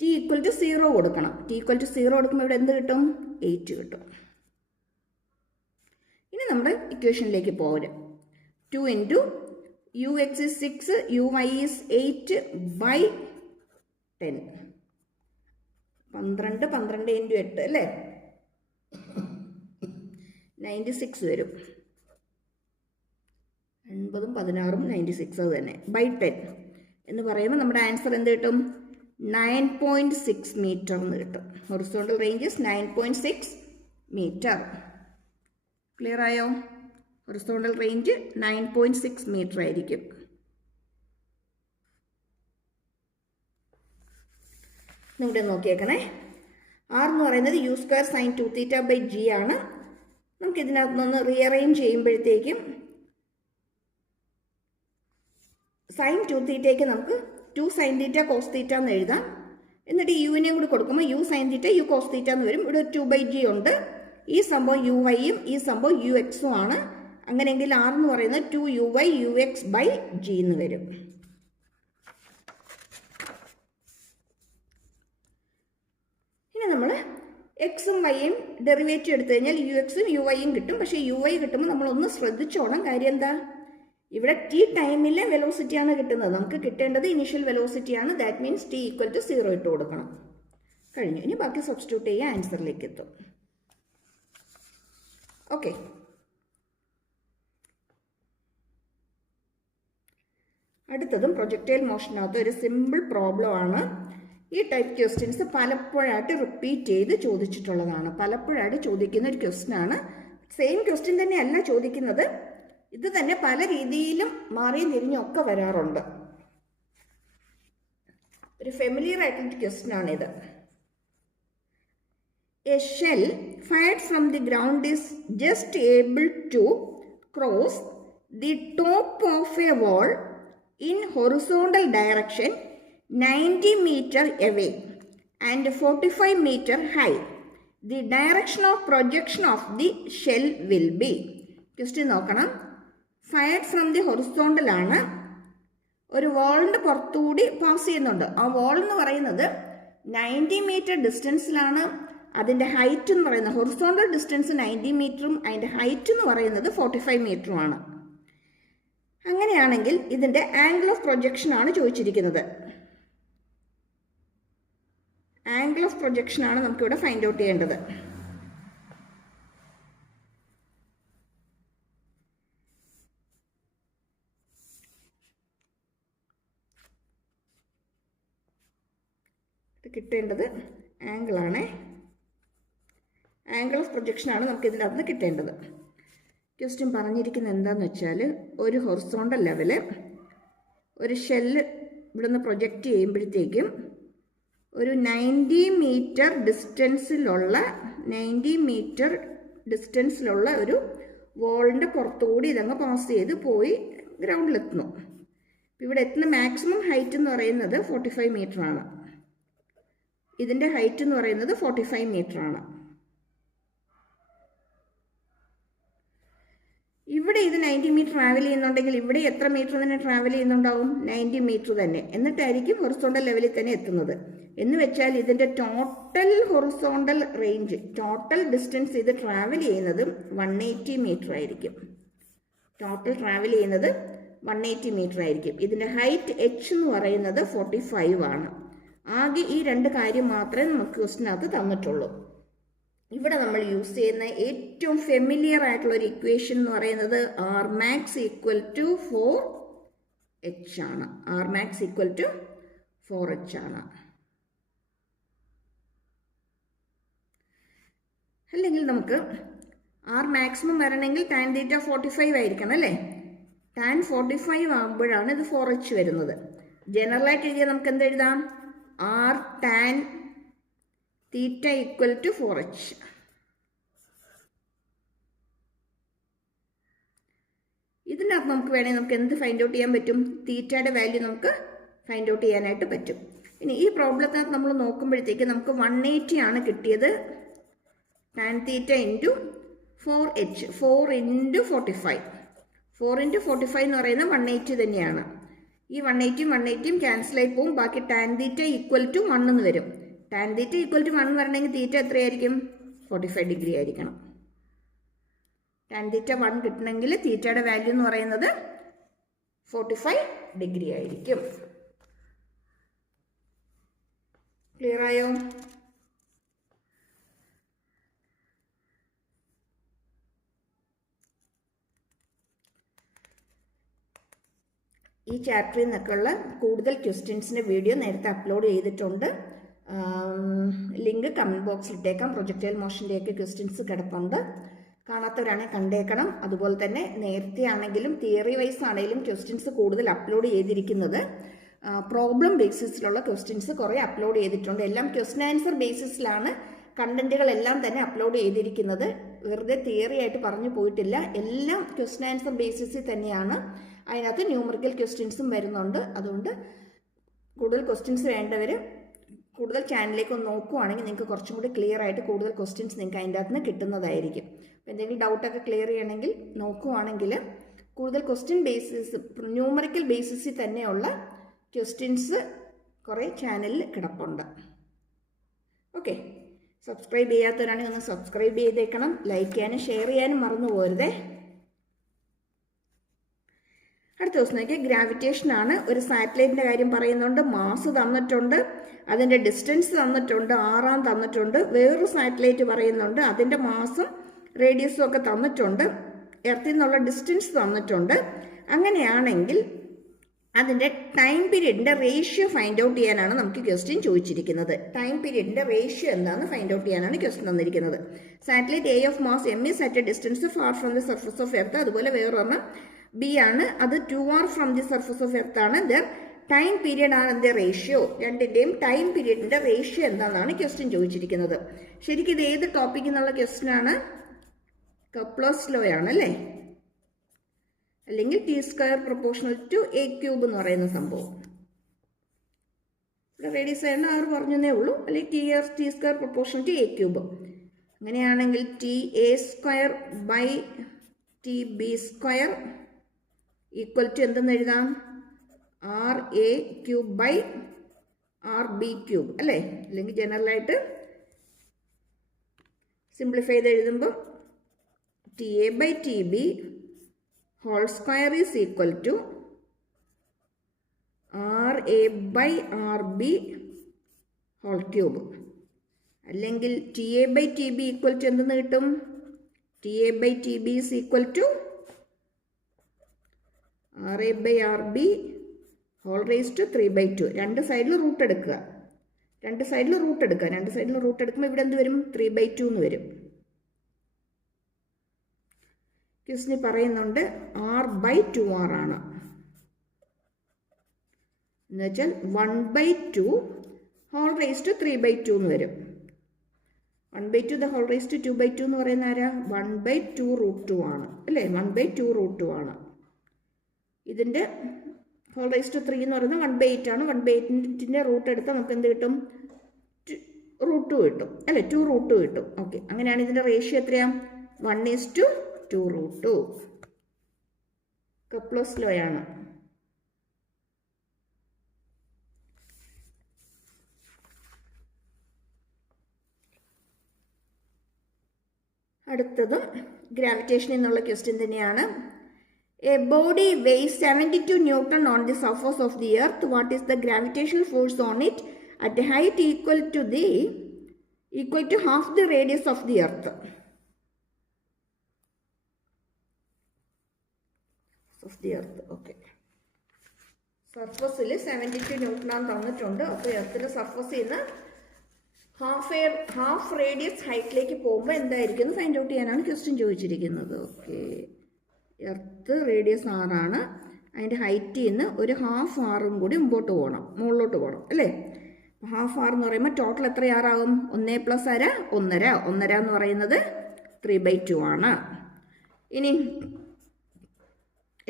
ടി ഈക്വൽ ടു 0 കൊടുക്കണം. ടി ഈക്വൽ ടു 0 കൊടുക്കുമ്പോൾ ഇവിടെ എന്ത് കിട്ടും? 8 കിട്ടും. ഇനി നമ്മുടെ ഇക്വേഷനിലേക്ക് പോരും. 2 × ux is 6, uy is 8 by 10. 12 × 8 അല്ലേ? 96 വരും. 9 16 96 അത് തന്നെ. ബൈ 10 എന്ന് പറയുമ്പോൾ നമ്മുടെ ആൻസർ എന്ത് കിട്ടും? 9.6 മീറ്റർ എന്ന് കിട്ടും. Horizontal range 9.6 metre. ക്ലിയർ ആയോ? ഹൊറിസോണ്ടൽ റേഞ്ച് 9.6 മീറ്റർ ആയിരിക്കും. നിങ്ങളുടെ നോക്കിയേക്കണേ. ആർ എന്ന് പറയുന്നത് u² sin 2θ/g ആണ്. നമുക്ക് ഇതിനകത്ത് നിന്ന് റീഅറേഞ്ച് ചെയ്യുമ്പോഴത്തേക്കും sin 2θയ്ക്ക് നമുക്ക് 2 sin θ cos θ എന്ന് എഴുതാം. എന്നിട്ട് യുവിനെയും കൂടി കൊടുക്കുമ്പോൾ u sin θ u cos θ എന്ന് വരും. ഇവിടെ 2/g ഉണ്ട്. ഈ സംഭവം uyയും ഈ സംഭവം ux-ഉം ആണ്. അങ്ങനെയെങ്കിൽ ആർ എന്ന് പറയുന്നത് 2uy ux/g എന്ന് വരും. ഇനി നമ്മൾ എക്സും വൈയും ഡെറിവേറ്റീവ് എടുത്തു കഴിഞ്ഞാൽ ux-ഉം uy-യും കിട്ടും. പക്ഷേ uy കിട്ടുമ്പോൾ നമ്മളൊന്ന് ശ്രദ്ധിച്ചോണം. കാര്യം എന്താ? ഇവിടെ ടി ടൈമിലെ വെലോസിറ്റിയാണ് കിട്ടുന്നത്. നമുക്ക് കിട്ടേണ്ടത് ഇനിഷ്യൽ വെലോസിറ്റിയാണ്. That means T equal to 0 ഇട്ട് കൊടുക്കണം. കഴിഞ്ഞു. ഇനി ബാക്കി സബ്സ്റ്റിറ്റ്യൂട്ട് ചെയ്യുക, ആൻസറിലേക്ക് എത്തും. ഓക്കെ. അടുത്തതും പ്രൊജക്ടൈൽ മോഷനകത്ത് ഒരു സിമ്പിൾ പ്രോബ്ലം ആണ്. ഈ ടൈപ്പ് ക്വസ്റ്റ്യൻസ് പലപ്പോഴായിട്ട് റിപ്പീറ്റ് ചെയ്ത് ചോദിച്ചിട്ടുള്ളതാണ്. പലപ്പോഴായിട്ട് ചോദിക്കുന്ന ഒരു ക്വസ്റ്റ്യൻ ആണ്. സെയിം ക്വസ്റ്റ്യൻ തന്നെയല്ല ചോദിക്കുന്നത്. ഇത് തന്നെ പല രീതിയിലും മാറിയും തിരിഞ്ഞൊക്കെ വരാറുണ്ട്. ഒരു ഫെമിലിയർ ആയിട്ടുള്ള ക്വസ്റ്റ്യൻ ആണിത്. A shell fired from the ground is just able to cross the top of a wall in horizontal direction 90 meter away and 45 meter high. The direction of projection of the shell will be. Question നോക്കണം. Fired from the horizontal ആണ്. ഒരു വാളിൻ്റെ പുറത്തുകൂടി pass ചെയ്യുന്നുണ്ട്. ആ വാൾ എന്ന് പറയുന്നത് 90 metre ഡിസ്റ്റൻസിലാണ്. അതിൻ്റെ height എന്ന് പറയുന്നത് ഹൊറിസോണ്ടൽ ഡിസ്റ്റൻസ് 90 മീറ്ററും അതിൻ്റെ ഹൈറ്റ് എന്ന് പറയുന്നത് 45 മീറ്ററുമാണ്. അങ്ങനെയാണെങ്കിൽ ഇതിൻ്റെ ആംഗിൾ ഓഫ് പ്രൊജക്ഷൻ ആണ് ചോദിച്ചിരിക്കുന്നത്. ആംഗിൾ ഓഫ് പ്രൊജക്ഷൻ ആണ് നമുക്കിവിടെ ഫൈൻഡ് ഔട്ട് ചെയ്യേണ്ടത്. കിട്ടേണ്ടത് ആംഗിളാണ്. ആംഗിൾ ഓഫ് പ്രൊജക്ഷനാണ് നമുക്ക് ഇതിൻ്റെ അകത്ത് കിട്ടേണ്ടത്. ക്വസ്റ്റ്യൻ പറഞ്ഞിരിക്കുന്നത് എന്താണെന്ന് വെച്ചാൽ, ഒരു ഹൊറിസോണ്ടൽ ലെവല് ഒരു ഷെല്ല് ഇവിടെ നിന്ന് പ്രൊജക്റ്റ് ചെയ്യുമ്പോഴത്തേക്കും ഒരു 90 മീറ്റർ ഡിസ്റ്റൻസിലുള്ള ഒരു വോളിൻ്റെ പുറത്തുകൂടി ഇതങ്ങ് പാസ് ചെയ്ത് പോയി ഗ്രൗണ്ടിലെത്തുന്നു. ഇവിടെ എത്തുന്ന മാക്സിമം ഹൈറ്റ് എന്ന് പറയുന്നത് 45 മീറ്റർ ആണ്. ഇതിൻ്റെ ഹൈറ്റ് എന്ന് പറയുന്നത് 45 മീറ്റർ ആണ്. ഇവിടെ ഇത് 90 മീറ്റർ ട്രാവൽ ചെയ്യുന്നുണ്ടെങ്കിൽ ഇവിടെ എത്ര മീറ്റർ തന്നെ ട്രാവൽ ചെയ്യുന്നുണ്ടാവും? 90 മീറ്റർ തന്നെ. എന്നിട്ടായിരിക്കും ഹൊറിസോണ്ടൽ ലെവലിൽ തന്നെ എത്തുന്നത്. എന്ന് വെച്ചാൽ ഇതിൻ്റെ total horizontal range, total distance ഇത് ട്രാവൽ ചെയ്യുന്നത് 180 മീറ്റർ ആയിരിക്കും. ടോട്ടൽ ട്രാവൽ ചെയ്യുന്നത് 180 മീറ്റർ ആയിരിക്കും. ഇതിൻ്റെ ഹൈറ്റ് h എന്ന് പറയുന്നത് 45 ആണ്. ആകെ ഈ രണ്ട് കാര്യം മാത്രമേ നമുക്ക് ക്വസ്റ്റിനകത്ത് തന്നിട്ടുള്ളൂ. ഇവിടെ നമ്മൾ യൂസ് ചെയ്യുന്ന ഏറ്റവും ഫെമിലിയർ ആയിട്ടുള്ള ഒരു ഇക്വേഷൻ എന്ന് പറയുന്നത് R max equal to 4h ആണ്. R max equal to 4h ആണ്. അല്ലെങ്കിൽ നമുക്ക് ആർ മാക്സിമം വരണമെങ്കിൽ tan θ 45 ആയിരിക്കണം അല്ലേ? tan 45 ആകുമ്പോഴാണ് ഇത് 4h വരുന്നത്. ജനറലായിട്ട് എഴുതിയാൽ നമുക്ക് എന്ത് എഴുതാം? R tan θ equal to 4h. ഇതിനകത്ത് നമുക്ക് വേണമെങ്കിൽ നമുക്ക് എന്ത് ഫൈൻഡ് ഔട്ട് ചെയ്യാൻ പറ്റും? തീറ്റയുടെ വാല്യൂ നമുക്ക് ഫൈൻഡ് ഔട്ട് ചെയ്യാനായിട്ട് പറ്റും. ഇനി ഈ പ്രോബ്ലത്തിനകത്ത് നമ്മൾ നോക്കുമ്പോഴത്തേക്ക് നമുക്ക് 180 ആണ് കിട്ടിയത്. tan theta into 4h, 4 into 45. 4 into 45 എന്ന് പറയുന്നത് 180 തന്നെയാണ്. ഈ 180 ക്യാൻസലായി പോവും. ബാക്കി tan തീറ്റ ഈക്വൽ ടു 1 എന്ന് വരും. tan തീറ്റ ഈക്വൽ ടു 1 വരണമെങ്കിൽ തീറ്റ എത്രയായിരിക്കും? 45 ഡിഗ്രി ആയിരിക്കണം. tan തീറ്റ 1 കിട്ടണമെങ്കിൽ തീറ്റയുടെ വാല്യൂ എന്ന് പറയുന്നത് 45 ഡിഗ്രി ആയിരിക്കും. ക്ലിയർ ആയോ? ഈ ചാപ്റ്ററിൽ നിന്നൊക്കെയുള്ള കൂടുതൽ ക്വസ്റ്റ്യൻസിൻ്റെ വീഡിയോ നേരത്തെ അപ്ലോഡ് ചെയ്തിട്ടുണ്ട്. ലിങ്ക് കമൻറ്റ് ബോക്സിൽ ഇട്ടേക്കാം. പ്രൊജക്ടൈൽ മോഷൻ്റെയൊക്കെ ക്വസ്റ്റ്യൻസ് കിടപ്പുണ്ട്. കാണാത്തവരാണെങ്കിൽ കണ്ടേക്കണം. അതുപോലെ തന്നെ നേരത്തെ ആണെങ്കിലും തിയറി വൈസ് ആണെങ്കിലും ക്വസ്റ്റ്യൻസ് കൂടുതൽ അപ്ലോഡ് ചെയ്തിരിക്കുന്നത് പ്രോബ്ലം ബേസിസിലുള്ള ക്വസ്റ്റ്യൻസ് കുറേ അപ്ലോഡ് ചെയ്തിട്ടുണ്ട്. എല്ലാം ക്വസ്റ്റ്യൻ ആൻസർ ബേസിസിലാണ് കണ്ടന്റുകളെല്ലാം തന്നെ അപ്ലോഡ് ചെയ്തിരിക്കുന്നത്. വെറുതെ തിയറി ആയിട്ട് പറഞ്ഞു പോയിട്ടില്ല. എല്ലാം ക്വസ്റ്റ്യൻ ആൻസർ ബേസിസിൽ തന്നെയാണ്. അതിനകത്ത് ന്യൂമറിക്കൽ ക്വസ്റ്റ്യൻസും വരുന്നുണ്ട്. അതുകൊണ്ട് കൂടുതൽ ക്വസ്റ്റ്യൻസ് വേണ്ടവർ കൂടുതൽ ചാനലിലേക്ക് ഒന്ന് നോക്കുവാണെങ്കിൽ നിങ്ങൾക്ക് കുറച്ചും കൂടി ക്ലിയർ ആയിട്ട് കൂടുതൽ ക്വസ്റ്റ്യൻസ് നിങ്ങൾക്ക് അതിൻ്റെ അകത്ത് നിന്ന് കിട്ടുന്നതായിരിക്കും. അപ്പോൾ എന്തെങ്കിലും ഡൗട്ടൊക്കെ ക്ലിയർ ചെയ്യണമെങ്കിൽ നോക്കുവാണെങ്കിൽ കൂടുതൽ ക്വസ്റ്റ്യൻ ബേസിസ് ന്യൂമറിക്കൽ ബേസിസിൽ തന്നെയുള്ള ക്വസ്റ്റ്യൻസ് കുറേ ചാനലിൽ കിടപ്പുണ്ട്. ഓക്കെ, സബ്സ്ക്രൈബ് ചെയ്യാത്തവരാണെങ്കിൽ ഒന്ന് സബ്സ്ക്രൈബ് ചെയ്തേക്കണം. ലൈക്ക് ചെയ്യാനും ഷെയർ ചെയ്യാനും മറന്നു പോരുതേ. അടുത്ത ദിവസത്തേക്ക് ഗ്രാവിറ്റേഷൻ ആണ്. ഒരു സാറ്റലൈറ്റിൻ്റെ കാര്യം പറയുന്നുണ്ട്. മാസ് തന്നിട്ടുണ്ട്, അതിൻ്റെ ഡിസ്റ്റൻസ് തന്നിട്ടുണ്ട്, ആറാം തന്നിട്ടുണ്ട്. വേറൊരു സാറ്റലൈറ്റ് പറയുന്നുണ്ട്, അതിൻ്റെ മാസും റേഡിയസും ഒക്കെ തന്നിട്ടുണ്ട്. എർത്തിൽ നിന്നുള്ള ഡിസ്റ്റൻസ് തന്നിട്ടുണ്ട്. അങ്ങനെയാണെങ്കിൽ അതിൻ്റെ ടൈം പീരീഡിൻ്റെ റേഷ്യോ ഫൈൻഡ് ഔട്ട് ചെയ്യാനാണ് നമുക്ക് ക്വസ്റ്റ്യൻ ചോദിച്ചിരിക്കുന്നത്. ടൈം പീരീഡിൻ്റെ റേഷ്യോ എന്താണെന്ന് ഫൈൻഡ് ഔട്ട് ചെയ്യാനാണ് ക്വസ്റ്റ്യൻ തന്നിരിക്കുന്നത്. Satellite A of mass m is at a distance far from the surface of earth. അതുപോലെ വേറൊരെണ്ണം ബി ആണ്, അത് 2r from the surface of earth ആണ്. ദർ ടൈം പീരിയഡ് ആണ് അതിൻ്റെ റേഷ്യോ. രണ്ടിൻ്റെയും ടൈം പീരിയഡിൻ്റെ റേഷ്യോ എന്താണെന്നാണ് ക്വസ്റ്റ്യൻ ചോദിച്ചിരിക്കുന്നത്. ശരിക്കും ഇത് ഏത് ടോപ്പിക്കിൽ നിന്നുള്ള ക്വസ്റ്റ്യൻ ആണ്? കപ്ലേഴ്സ് ലോ ആണ് അല്ലേ? അല്ലെങ്കിൽ T square proportional to A cube എന്ന് പറയുന്ന സംഭവം. ഇവിടെ റേഡിയസ് ആയിരുന്നു 6 പറഞ്ഞതേ ഉള്ളൂ. അല്ലെങ്കിൽ T square proportional to A cube. അങ്ങനെയാണെങ്കിൽ T A square by T B square equal to എന്തെന്ന് എഴുതാം? R A cube by R B cube അല്ലേ? അല്ലെങ്കിൽ ജനറലായിട്ട് സിംപ്ലിഫൈ ചെയ്ത് എഴുതുമ്പോൾ T A by T B whole square is equal to R A by R B whole cube. അല്ലെങ്കിൽ T A by T B equal to എന്തെന്ന് കിട്ടും? T A by T B is equal to R A by R B whole raise to 3/2. രണ്ട് സൈഡിൽ root എടുക്കുക. രണ്ട് സൈഡിൽ root എടുക്കുമ്പോൾ ഇവിടെ എന്ത് വരും? 3/2 എന്ന് വരും. ക്വസ്റ്റ്യൻ പറയുന്നുണ്ട് r/2r ആണ്. എന്നുവെച്ചാൽ 1/2 ഹോൾ റേസ് ടു 3/2 എന്ന് വരും. 1/2 ദ ഹോൾ റേസ് ടു 2/2 എന്ന് പറയുന്ന ആരാ? 1/2 √2 ആണ് അല്ലേ? 1/2 √2 ആണ്. ഇതിൻ്റെ ഹോൾ റേസ് ടു 3 എന്ന് പറയുന്നത് 1/8 ആണ്. 1/8ൻ്റെ റൂട്ട് എടുത്താൽ നമുക്ക് എന്ത് കിട്ടും? √2 കിട്ടും അല്ലേ? 2 √2 കിട്ടും. ഓക്കെ, അങ്ങനെയാണ് ഇതിൻ്റെ റേഷ്യോ എത്രയാ? 1:2 √2. കപ്ലേഴ്സ് ലോ ആണ്. അടുത്തതും ഗ്രാവിറ്റേഷനിൽ നിന്നുള്ള ക്വസ്റ്റ്യൻ തന്നെയാണ്. A body weighs 72 Newton on the surface of the earth. What is the gravitational force on it at a height equal to half the radius of the earth? Okay. സർഫസിൽ 72 newton ആണ് തന്നിട്ടുണ്ട്. അപ്പോൾ എർത്തിൻ്റെ സർഫസിൽ നിന്ന് half radius ഹൈറ്റിലേക്ക് പോകുമ്പോൾ എന്തായിരിക്കും find out ചെയ്യാനാണ് question ചോദിച്ചിരിക്കുന്നത്. ഓക്കെ, എർത്ത് റേഡിയസ് 6 ആണ്. അതിൻ്റെ ഹൈറ്റിൽ നിന്ന് ഒരു ഹാഫ് ആറും കൂടി മുകളിലോട്ട് പോകണം അല്ലേ? ഹാഫ് ആർ എന്ന് പറയുമ്പോൾ ടോട്ടൽ എത്ര ആറാകും? 1 + 1/2 1/2 എന്ന് പറയുന്നത് 3/2 ആണ്. ഇനി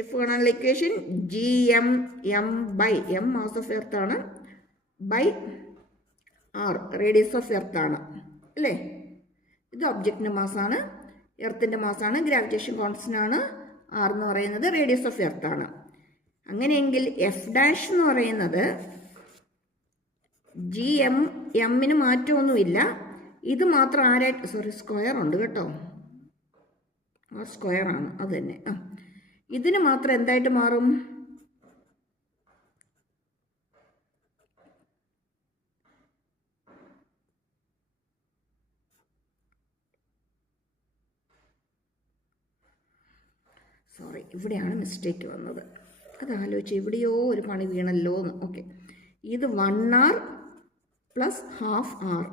എഫ് കാണാനുള്ള equation GM M by M mass of earth ആണ് by R radius of earth ആണ് അല്ലേ. ഇത് ഒബ്ജക്റ്റിൻ്റെ മാസാണ്, എർത്തിൻ്റെ മാസാണ്, ഗ്രാവിറ്റേഷൻ കോൺസ്റ്റൻ്റ് ആണ്. R എന്ന് പറയുന്നത് റേഡിയസ് ഓഫ് എർത്ത് ആണ്. അങ്ങനെയെങ്കിൽ എഫ് ഡാഷ് എന്ന് പറയുന്നത് GM എമ്മിന് മാറ്റമൊന്നുമില്ല. ഇത് മാത്രം ആരായിട്ട് സ്ക്വയർ ഉണ്ട് കേട്ടോ, ആ സ്ക്വയർ ആണ് അത് തന്നെ. ഇതിന് മാത്രം എന്തായിട്ട് മാറും? സോറി, ഇവിടെയാണ് മിസ്റ്റേക്ക് വന്നത്. അത് ആലോചിച്ച് എവിടെയോ ഒരു പണി വീണല്ലോ എന്ന്. ഓക്കെ, ഇത് 1R plus half R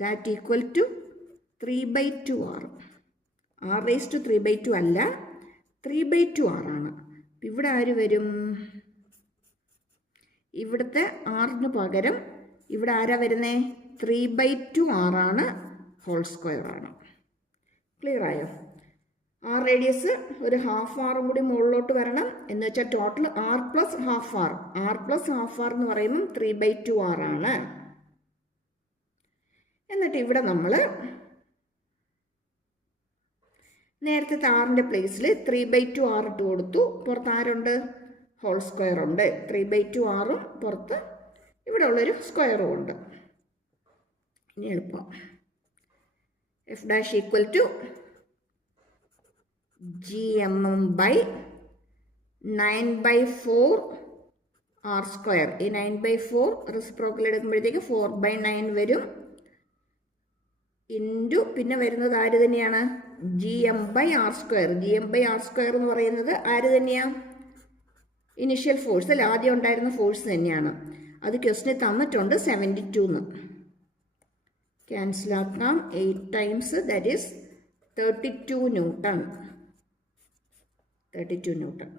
that equal to 3/2R. R⁻³ അല്ല, 3/2R ആണ്. ഇവിടെ ആര് വരും? ഇവിടുത്തെ ആറിന് പകരം ഇവിടെ ആരാ വരുന്നേ? 3/2R ആണ്, ഹോൾ സ്ക്വയർ ആണ്. ക്ലിയർ ആയോ? R റേഡിയസ് ഒരു ഹാഫ് ആറും കൂടി മുകളിലോട്ട് വരണം എന്ന് വെച്ചാൽ total R plus half R. R plus half R എന്ന് പറയുമ്പം 3/2R ആണ്. എന്നിട്ട് ഇവിടെ നമ്മൾ നേരത്തെ ആറിൻ്റെ പ്ലേസിൽ 3/2R ഇട്ട് കൊടുത്തു. പുറത്ത് ആരുണ്ട്? ഹോൾ സ്ക്വയർ ഉണ്ട്. 3/2R പുറത്ത് ഇവിടെ ഉള്ളൊരു സ്ക്വയറും ഉണ്ട്. ഇനി എളുപ്പം F dash equal to GM by 9/4 R². ഈ 9/4 റെസിപ്രോക്കൽ എടുക്കുമ്പോഴത്തേക്ക് 4/9 വരും. ഇൻറ്റു പിന്നെ വരുന്നത് ആര് തന്നെയാണ്? GM/R². GM/R² എന്ന് പറയുന്നത് ആര് തന്നെയാണ്? ഇനിഷ്യൽ ഫോഴ്സ് അല്ല, ആദ്യം ഉണ്ടായിരുന്ന ഫോഴ്സ് തന്നെയാണ്. അത് ക്വസ്റ്റിന് തന്നിട്ടുണ്ട് 72 എന്ന്. ക്യാൻസലാക്കാം. 8 times that is 32 newton. 32 newton.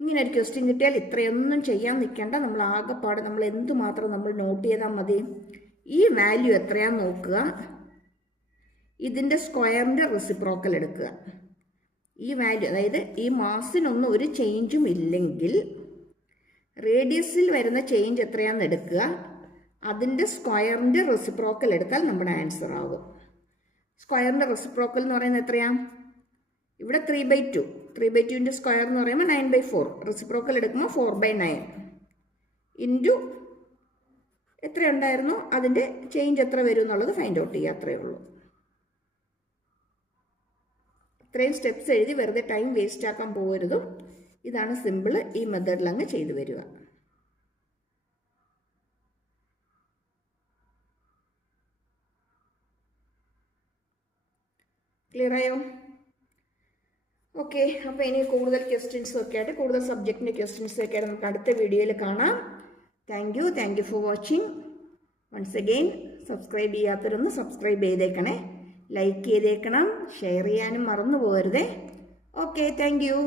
ഇങ്ങനെ ഒരു ക്വസ്റ്റ്യൻ കിട്ടിയാൽ ഇത്രയൊന്നും ചെയ്യാൻ നിൽക്കേണ്ട. നമ്മൾ ആകെപ്പാട് നമ്മൾ എന്തുമാത്രം നമ്മൾ നോട്ട് ചെയ്താൽ മതി. ഈ വാല്യൂ എത്രയാന്ന് നോക്കുക, ഇതിൻ്റെ സ്ക്വയറിൻ്റെ റെസിപ്രോക്കൽ എടുക്കുക. ഈ വാല്യൂ, അതായത് ഈ മാസിനൊന്നും ഒരു ചേഞ്ചും ഇല്ലെങ്കിൽ റേഡിയസിൽ വരുന്ന ചേഞ്ച് എത്രയാണെന്ന് എടുക്കുക. അതിൻ്റെ സ്ക്വയറിൻ്റെ റെസിപ്രോക്കൽ എടുത്താൽ നമ്മുടെ ആൻസർ ആകും. സ്ക്വയറിൻ്റെ റെസിപ്രോക്കൽ എന്ന് പറയുന്നത് എത്രയാണ്? ഇവിടെ 3/2. 3/2ൻ്റെ സ്ക്വയർ എന്ന് പറയുമ്പോൾ 9/4. റെസിപ്രോക്കൽ എടുക്കുമ്പോൾ 4/9 ഇൻറ്റു എത്രയുണ്ടായിരുന്നു അതിൻ്റെ ചേഞ്ച് എത്ര വരും എന്നുള്ളത് ഫൈൻഡ് ഔട്ട് ചെയ്യുക. അത്രയേ ഉള്ളൂ. ഇത്രയും സ്റ്റെപ്സ് എഴുതി വെറുതെ ടൈം വേസ്റ്റ് ആക്കാൻ പോകരുതും. ഇതാണ് സിമ്പിൾ. ഈ മെത്തേഡിൽ അങ്ങ് ചെയ്തു വരിക. ക്ലിയർ ആയോ? ഓക്കെ, അപ്പോൾ ഇനി കൂടുതൽ ക്വസ്റ്റ്യൻസും ഒക്കെ ആയിട്ട്, കൂടുതൽ സബ്ജക്റ്റിൻ്റെ ക്വസ്റ്റ്യൻസും ഒക്കെ ആയിട്ട് നമുക്ക് അടുത്ത വീഡിയോയിൽ കാണാം. Thank you for watching. Once again subscribe ചെയ്യാത്തവരൊന്ന് സബ്സ്ക്രൈബ് ചെയ്തേക്കണേ, ലൈക്ക് ചെയ്തേക്കണം, ഷെയർ ചെയ്യാനും മറന്നു പോകരുതേ. Okay, thank U.